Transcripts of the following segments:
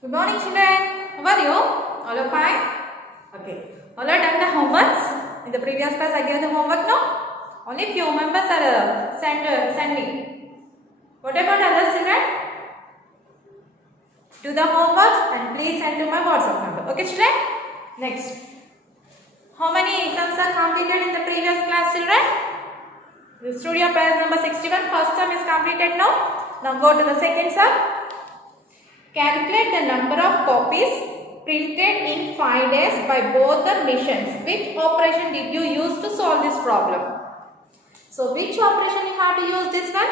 Good morning, children. How are you? All are fine? Okay. All are done the homeworks? In the previous class, I gave the homework, no? Only few members are send me. What about other children? Do the homeworks and please send to my WhatsApp number. Okay, children? Next. How many exams are completed in the previous class, children? The studio page number 61. First term is completed now. Now go to the second sum. Calculate the number of copies printed in 5 days by both the machines. Which operation did you use to solve this problem? So, which operation you have to use this one?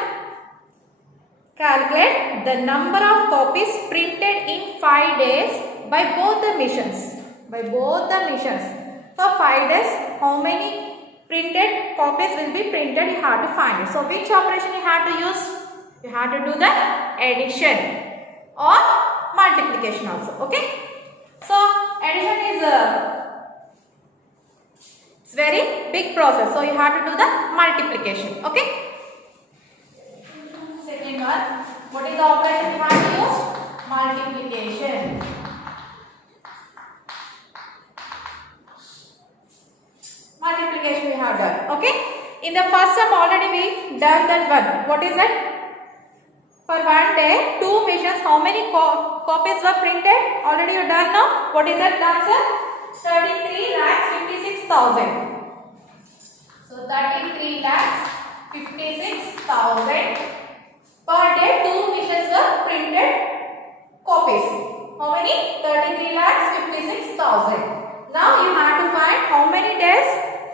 Calculate the number of copies printed in 5 days by both the machines. By both the machines. For 5 days, how many printed copies will be printed? You have to find it. So, which operation you have to use? You have to do the addition or multiplication also. Okay. So, addition is it's very big process. So, you have to do the multiplication. Okay. Second one, what is the operation you have to use? Multiplication. Multiplication we have done. Okay. In the first sum already we done that one. What is that? For 1 day, 2 machines, how many copies were printed? Already you done now. What is that answer? 33,56,000. So 33,56,000. Per day, 2 machines were printed copies. How many? 33,56,000. Now you have to find how many days?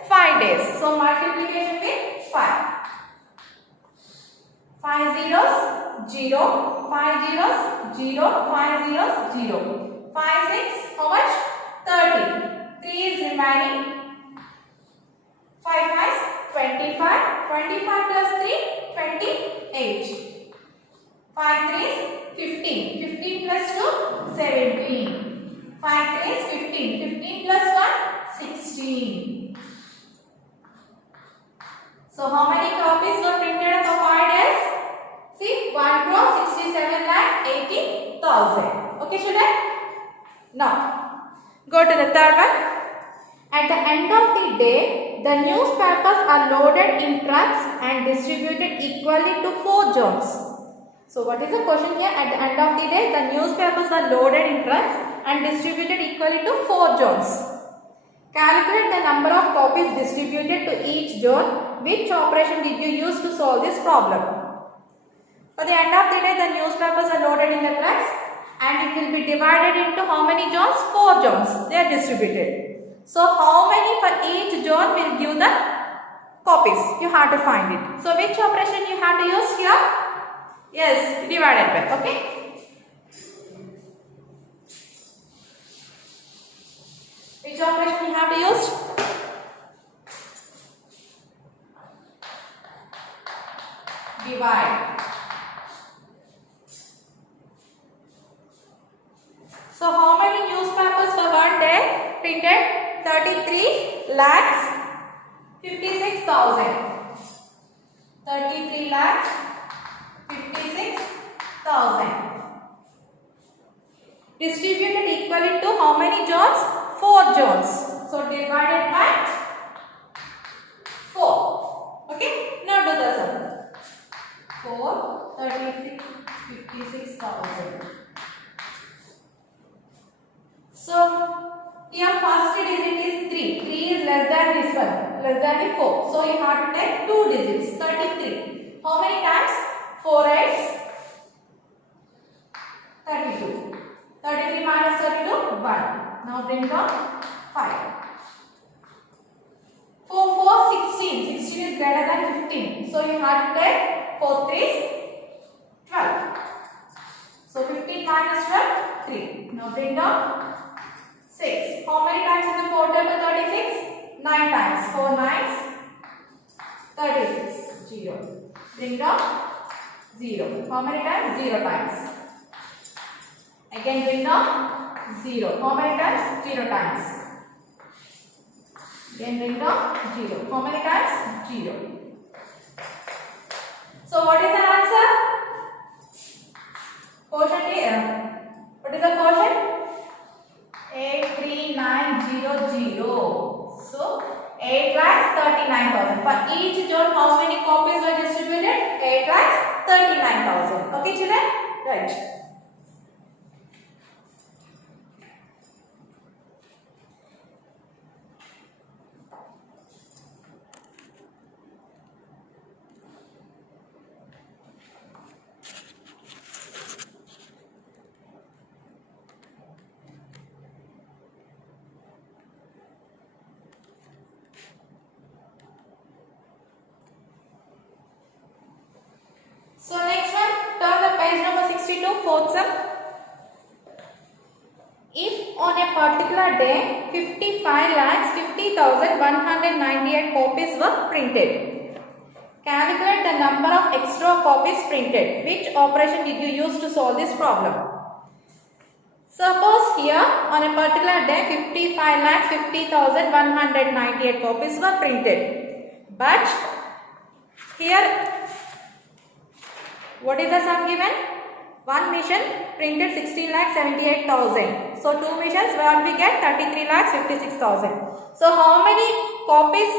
5 days. So multiplication with 5. 5 zeros, 0, 5 zeros, 0, 5 zeros, 0. 5, 6, how much? 30. 3 is remaining. 5, 5, 25. 25 plus 3, 28. 5, 3 is 15. 15 plus 2, 17. 5, 3 is 15. 15 plus 1, 16. So, how many copies were printed for 5 days? See, 1 crore 67,80,000. Okay, children? Now, go to the third one. At the end of the day, the newspapers are loaded in trucks and distributed equally to 4 zones. So, what is the question here? At the end of the day, the newspapers are loaded in trucks and distributed equally to 4 zones. Calculate the number of copies distributed to each zone. Which operation did you use to solve this problem? For the end of the day, the newspapers are loaded in the trucks and it will be divided into how many zones? 4 zones. They are distributed. So, how many for each zone will give the copies? You have to find it. So, which operation you have to use here? Yes, divided by. Okay. Which operation you have to use? Divide. So, how many newspapers for 1 day printed? 33,56,000. 33,56,000. Distributed equally to how many zones? 4 zones. So, divided by 4. Okay. Now, do the sum. 4, 56,000. So, here first digit is 3. 3 is less than this one, less than the 4. So, you have to take 2 digits, 33. How many times? 4 8s, 32. 33 minus 32, 1. Now, bring down 5. 4 4, 16. 16 is greater than 15. So, you have to take 4 3s, 12. So, 15 minus 12, 3. Now, bring down 6. How many times is the 4 table 36? 9 times. 4 9s, 36. 0. Bring down 0. How many times? 0 times. Again bring down 0. How many times? 0 times. Again bring down 0. How many times? 0. So what is the answer? Quotient A. What is the quotient? 83900. So 8,39,000. For each job, how many copies were distributed? 8,39,000. Okay, children? Right. So next one, turn the page number 62, fourth sum. If on a particular day 55,50,198 copies were printed, calculate the number of extra copies printed. Which operation did you use to solve this problem? Suppose here on a particular day 55,50,198 copies were printed, but here what is the sum given? One mission printed 16,78,000. So two missions, what we get? 33,56,000. So how many copies,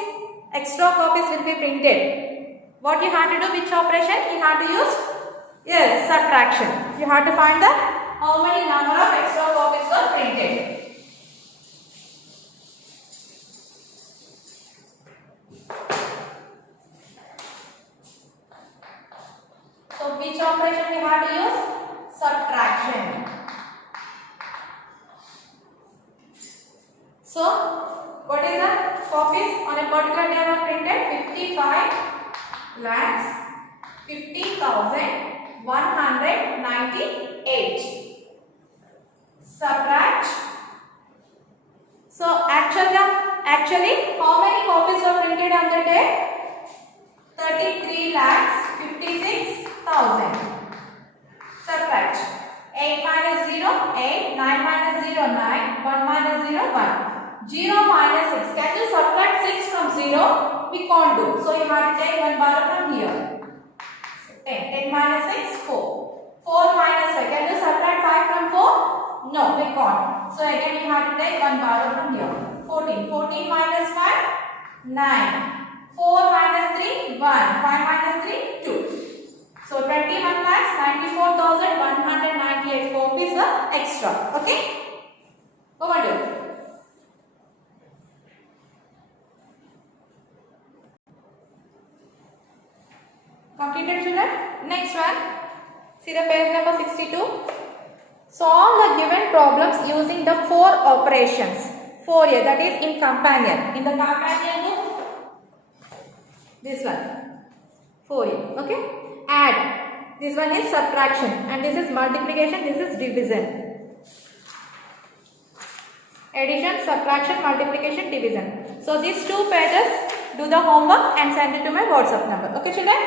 extra copies will be printed? What you have to do? Which operation? You have to use? Yes, subtraction. You have to find the how many number of extra copies were printed. So which operation we have to use? Subtraction. So what is the copies on a particular day were printed? 55,50,198. Subtract. So actually how many copies were printed on the day? 33,56,000. Subtract. 8 minus 0, 8. 9 minus 0, 9. 1 minus 0, 1. 0 minus 6. Can you subtract 6 from 0? We can't do. So you have to take one bar from here. So 10. 10 minus 6, 4. 4 minus 5. Can you subtract 5 from 4? No, we can't. So again you have to take one bar from here. 14. 14 minus 5, 9. 4 minus 3, 1. 5 minus 3, 2. So 21,94,198 copies are extra. Okay? Over to you. Completed, children? Next one. See the page number 62. Solve the given problems using the 4 operations. 4 here, that is in companion. In the companion book, this one. 4 here. Okay? Add. This one is subtraction. And this is multiplication. This is division. Addition, subtraction, multiplication, division. So these 2 pages, do the homework and send it to my WhatsApp number. Okay, children?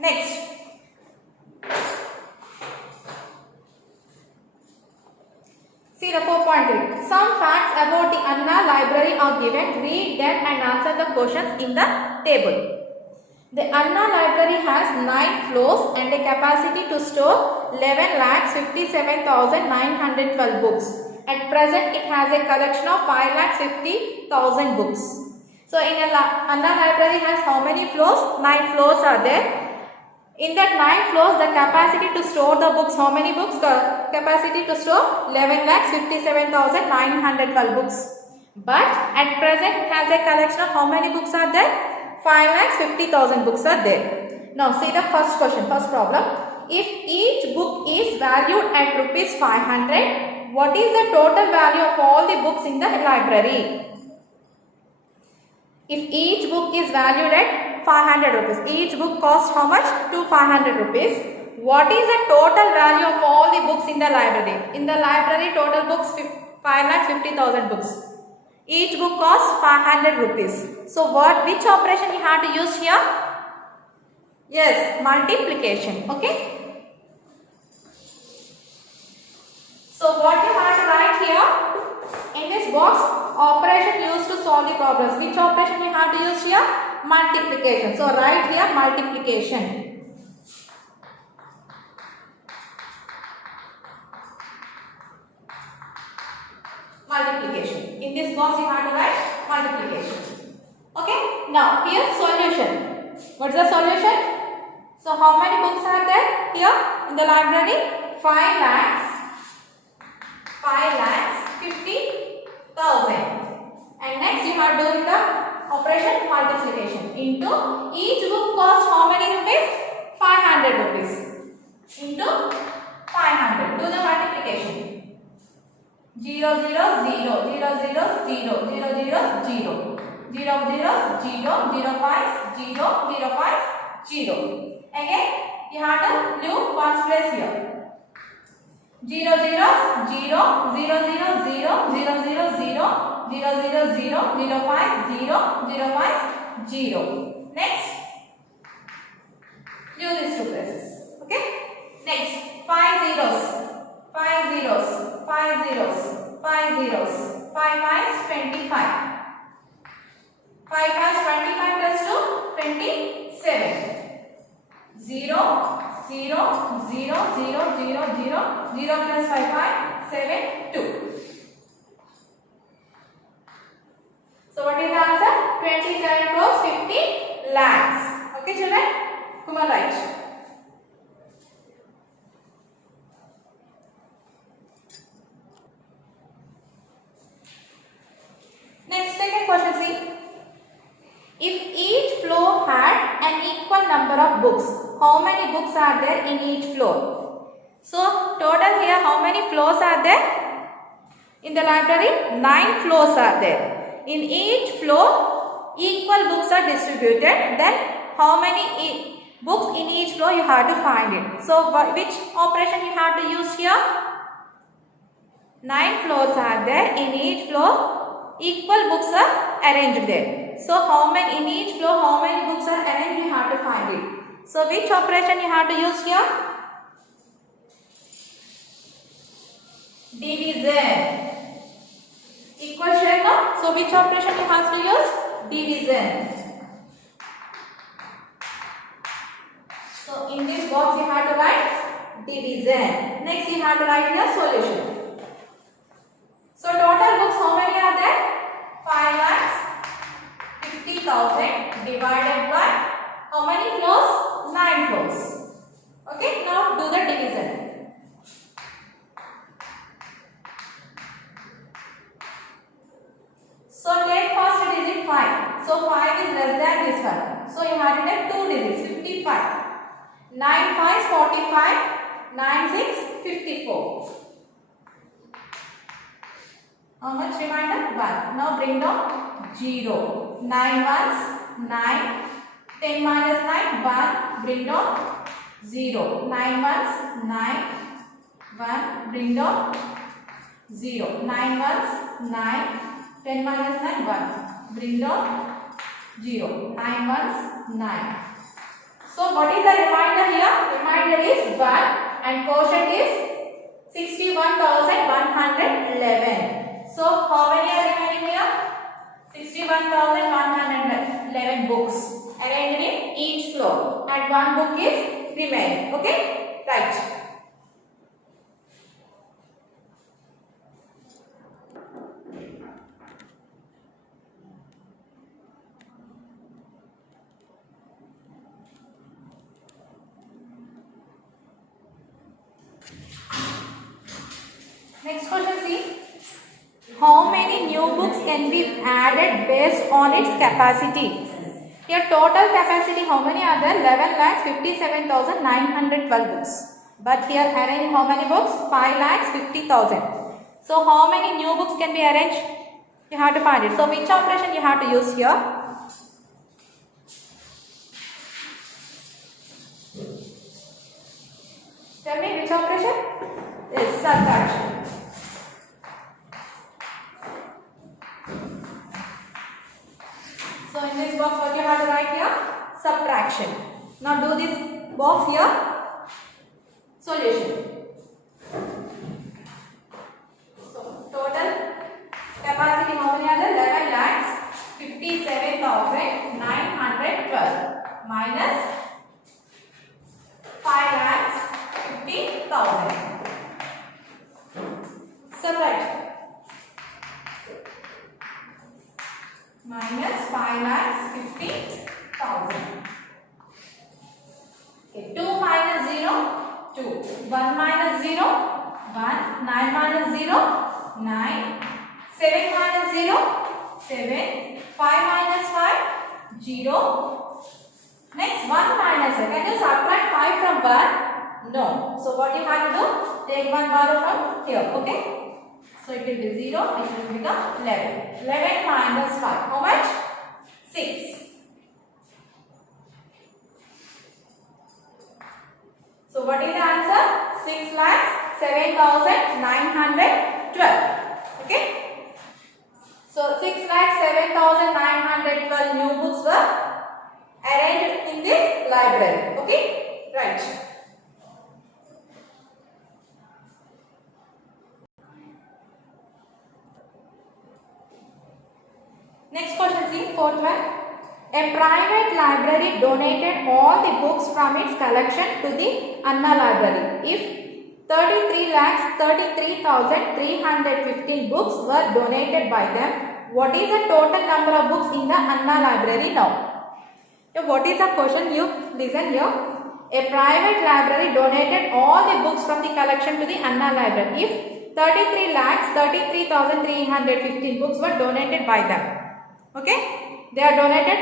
Next. See the 4.3. Some facts about the Anna library are given. Read them and answer the questions in the table. The Anna library has 9 floors and a capacity to store 11,57,912 books. At present, it has a collection of 5,50,000 books. So, in Anna library has how many floors? 9 floors are there. In that 9 floors, the capacity to store the books, how many books? The capacity to store 11,57,912 books. But at present, it has a collection of how many books are there? 5,50,000 books are there. Now, see the first question, first problem. If each book is valued at rupees 500, what is the total value of all the books in the library? If each book is valued at 500 rupees, each book costs how much? To 500 rupees. What is the total value of all the books in the library? In the library, total books 5,50,000 books. Each book costs 500 rupees. So, which operation you have to use here? Yes, multiplication. Okay. So, what you have to write here in this box, operation used to solve the problems. Which operation you have to use here? Multiplication. So, write here multiplication. In this box you have to write multiplication. Okay. Now here solution. What is the solution? So how many books are there here in the library? 5,50,000. And next you are doing the operation multiplication into each book cost how many rupees? 500 rupees into 500. Do the multiplication. 0 0 0 0 0 0 0 0 0 0 0 5 0 0 5 0. Again you have to do ones place here. 0 0 0 0 0 0 0 0 0 0 0 0 0 5 0 0 5 0. Next do these two places. Okay. Next 5 zeros 5 zeros 5 zeros 5 zeros 5 5 25 5 5 25 plus 2 27 0 0 0 0 0 0 0 plus 5 5 7 2. So what is the answer? 27 crores 50 lakhs. Okay children, Kumar right. Next second question, see. If each floor had an equal number of books, how many books are there in each floor? So total here how many floors are there? In the library 9 floors are there. In each floor equal books are distributed. Then how many books in each floor you have to find it. So which operation you have to use here? 9 floors are there. In each floor equal books are arranged there. So how many in each floor how many books are arranged you have to find it. So which operation you have to use here? Division. Equal share no? So which operation you have to use? Division. So in this box you have to write division. Next you have to write your solution. So total books how many are there? 5,50,000 divided by how many floors? 9 floors. Okay, now do the division. So take first digit 5. So 5 is less than this one. So you have to take 2 digits 55. 9 5 is 45. 9 6 54. How much remainder? 1. Now bring down 0. 9 ones 9. 10 minus 9 1. Bring down 0. 9 ones 9. 1. Bring down 0. 9 ones 9. 10 minus 9 1. Bring down 0. 9 ones 9. So what is the remainder here? Remainder is 1 and quotient is 61,111. So how many are remaining here? 61,111 books arranged in each floor and 1 book is remaining. Okay, right. Next question, see. How many new books can be added based on its capacity? Here total capacity how many are there? 11,57,912 books. But here arrange how many books? 5,50,000. So how many new books can be arranged? You have to find it. So which operation you have to use here? Tell me which operation? Yes, subtraction. So in this box what you have to write here? Subtraction. Now do this box here. Solution. So total capacity how many are there? 11,57,912 minus 5,50,000. Subtract. 1 minus 0, 1, 9 minus 0, 9, 7 minus 0, 7, 5 minus 5, 0. Next 1 minus 1. Can you subtract 5 from 1? No. So what you have to do? Take 1 borrow from here. Okay. So it will be 0. It will become 11. 11 minus 5. How much? 6. So what is the answer? 6,07,912. Okay. So 6,07,912 new books were arranged in this library. Okay. Right. Next question, see, fourth one. A private library donated all the books from its collection to the Anna Library. If 33,33,315 books were donated by them, what is the total number of books in the Anna Library now? So what is the question? You listen here. A private library donated all the books from the collection to the Anna Library. If 33,33,315 books were donated by them. Okay, they are donated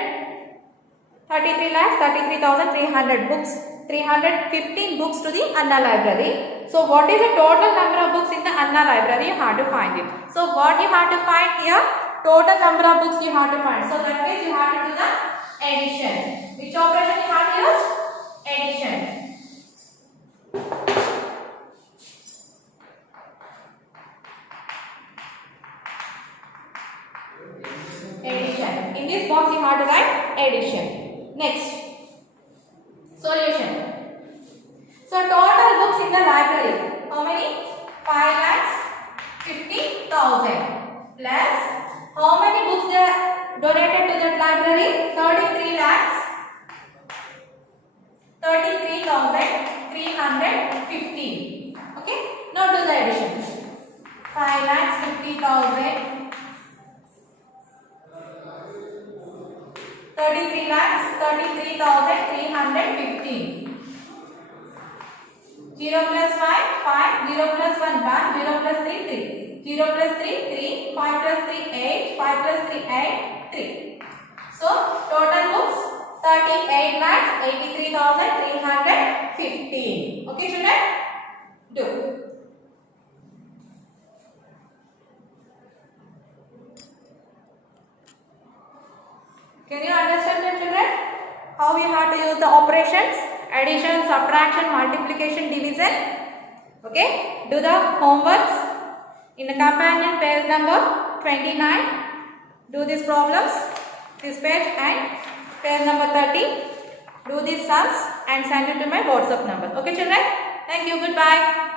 33,33,300 books, 315 books to the Anna Library. So what is the total number of books in the Anna Library? You have to find it. So what you have to find here? Total number of books you have to find. So that means you have to do the addition. Which operation you have to use? Addition. Addition. In this box you have to write addition. Next, solution. So total books in the library, how many? 5,50,000 plus how many books they are donated to that library? 33,315. Okay, now do the addition. 5,50,000. 33,33,315. 0 plus 5, 5, 0 plus 1, 1, 0 plus 3, 3. 0 plus 3, 3, 5 plus 3, 8, 5 plus 3, 8, 3. So, total books 38,83,315. Okay, children? Do. Can you understand that, children? How we have to use the operations? Addition, subtraction, multiplication, division. Okay? Do the homeworks in the companion page number 29. Do these problems, this page and page number 30. Do these sums and send it to my WhatsApp number. Okay, children? Thank you. Goodbye.